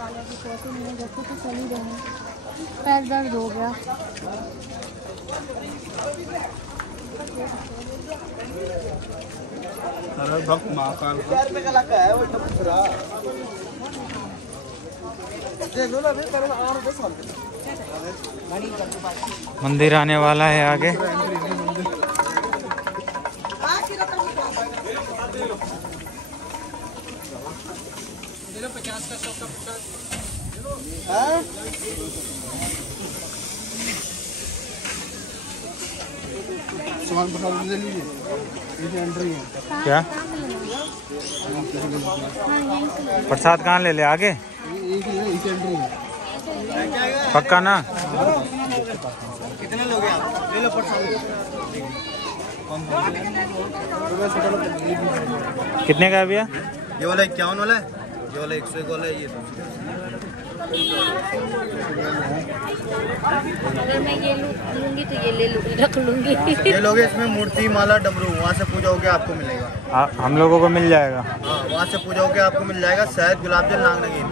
वाले की फोटो नहीं देखो तो चली रहे, पैर दर्द हो गया। अरे भक्त महाकाल मंदिर आने वाला है आगे। सामान प्रसाद ले लीजिए, ये एंट्री है। क्या प्रसाद कहाँ ले ले आगे? एक एंट्री है। पक्का ना? कितने लोग हैं आप? ले लो प्रसाद। कितने का है भैया? ये वाला 51 वाला है, ये वाला 101 वाला है। ये अगर मैं ये लूंगी तो ये ले लूंगी, रख लूंगी। ये लोगे इसमें मूर्ति, माला, डमरू, वहाँ से पूजा होके आपको मिलेगा। हम लोगों को मिल जाएगा। हाँ, वहाँ से पूजा होके आपको मिल जाएगा। शहद, गुलाब जल, नाग नगीन,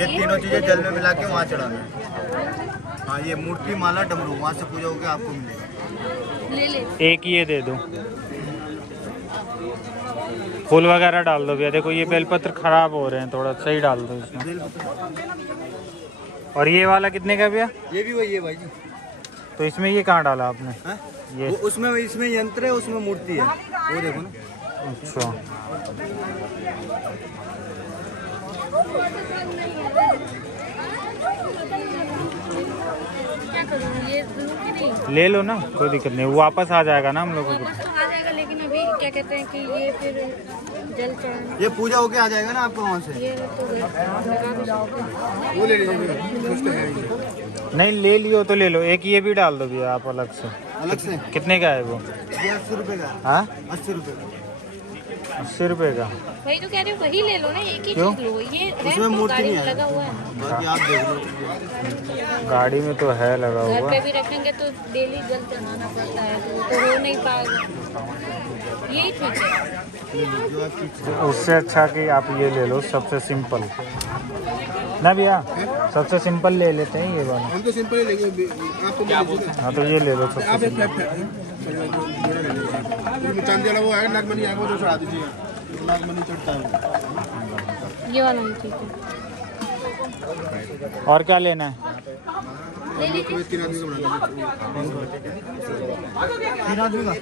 ये तीनों चीजें जल में मिला के वहाँ चढ़ाना है। हाँ, ये मूर्ति, माला, डमरू, वहाँ से पूजा होके आपको मिलेगा। ले ले। एक ये दे दो, फूल वगैरह डाल दो भैया। देखो ये बेलपत्र खराब हो रहे हैं, थोड़ा सही डाल दो इसमें। और ये वाला कितने का भैया? ये भी वही है भाई जी। तो इसमें ये कहाँ डाला आपने? है? ये उसमें इसमें यंत्र है, उसमें मूर्ति है, वो देखो ना। अच्छा, क्या करूँ, ये लूं कि नहीं? ले लो ना, कोई दिक्कत नहीं, वो वापस आ जाएगा ना हम लोगों को। वापस तो आ जाएगा, लेकिन अभी क्या कहते हैं कि ये फिर जल चढ़ाना, ये पूजा होके आ जाएगा ना आपको वहाँ से। ये तो वो ले लीजिए। नहीं ले लियो तो ले लो। एक ये भी डाल दो भैया आप अलग से। अलग से कितने का है वो? ये 80 रुपए का। हाँ 80 रुपए का। 80 रुपए का। वही तो कह रही हूँ, वही ले लो ना, एक ही क्यों? चीज लो। ये उसमें मूर्ति गाड़ी नहीं में है, लगा हुआ है, बाकी आप देख लो। गाड़ी में तो है लगा घर हुआ। पे भी रखेंगे तो डेली जल चढ़ाना पड़ता है, तो वो तो हो नहीं पाएगा। यही ठीक है। तो उससे अच्छा कि आप ये ले लो, सबसे सिंपल ना भैया, सबसे सिंपल ले लेते हैं ये वाला। हम तो सिंपल ही लेंगे, आपको क्या बोलते हैं? हाँ तो ये ले लो सबसे आप एक सिंपल। चांदी वाला वो है, नागमणि है, वो तो चढ़ा दीजिए। नागमणि चढ़ता है ये वाला नहीं ठीक है। और क्या लेना है? ले लीजिए। 3 आदमी का बना दीजिए। 3 आदमी का।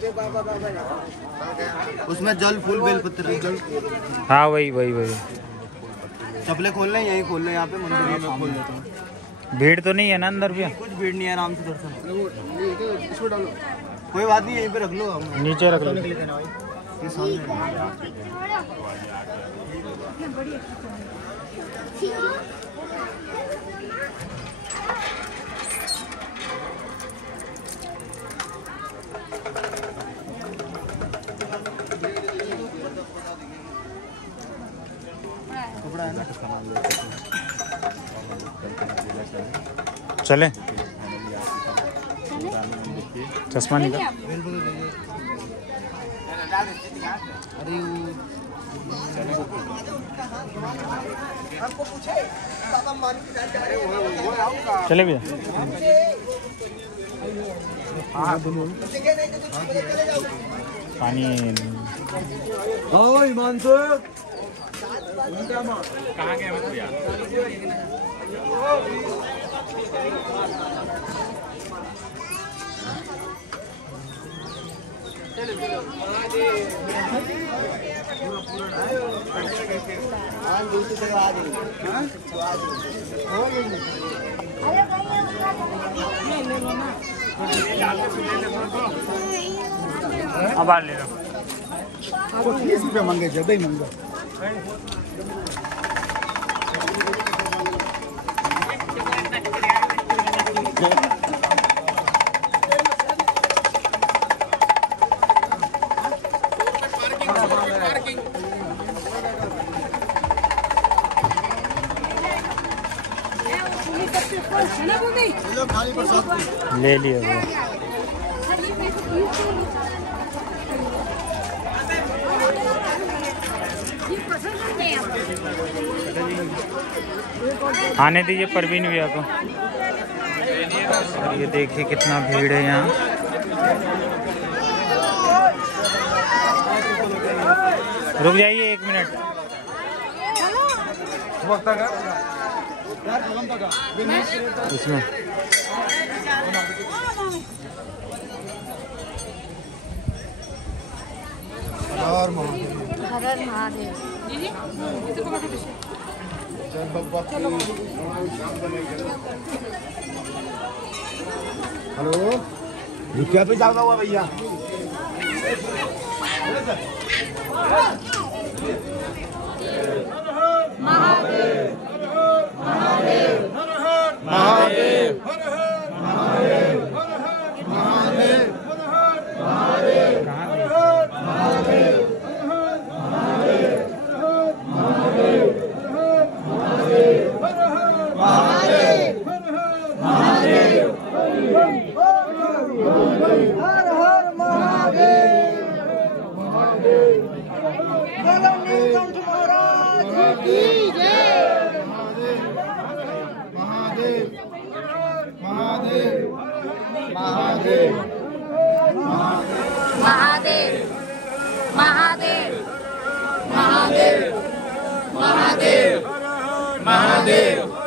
उसमें जल, फूल, बेलपत्र, जल। हाँ वही वही वही। चपले खोलना है, यही खोलना है, यहाँ पे मंदिर में खोल लेते हैं। भीड़ तो नहीं है ना अंदर भैया? कुछ भीड़ नहीं है, आराम से दर्शन। इसको डालो, कोई बात नहीं, यहीं पे रख लो। हम नीचे रख लो। ये सामने कपड़ा है ना। चले चश्मा निकाल। चले भैया। पानी कहाँ गया भैया? अब आ ले लो। 30 रुपये मंगे, ज़्यादा ही महंगा। ले लिए वो। ये पसंद नहीं है। आने दीजिए परवीन भैया को। और ये देखिए कितना भीड़ है यहाँ। रुक जाइए 1 मिनट। इसमें हर हर महादेव। हेलो, रुपया पे ज्यादा हुआ भैया। महादेव महादेव महादेव हर हर महादेव। बोलो नीलकंठ महाराज की जय। महादेव महादेव महादेव महादेव महादेव महादेव महादेव महादेव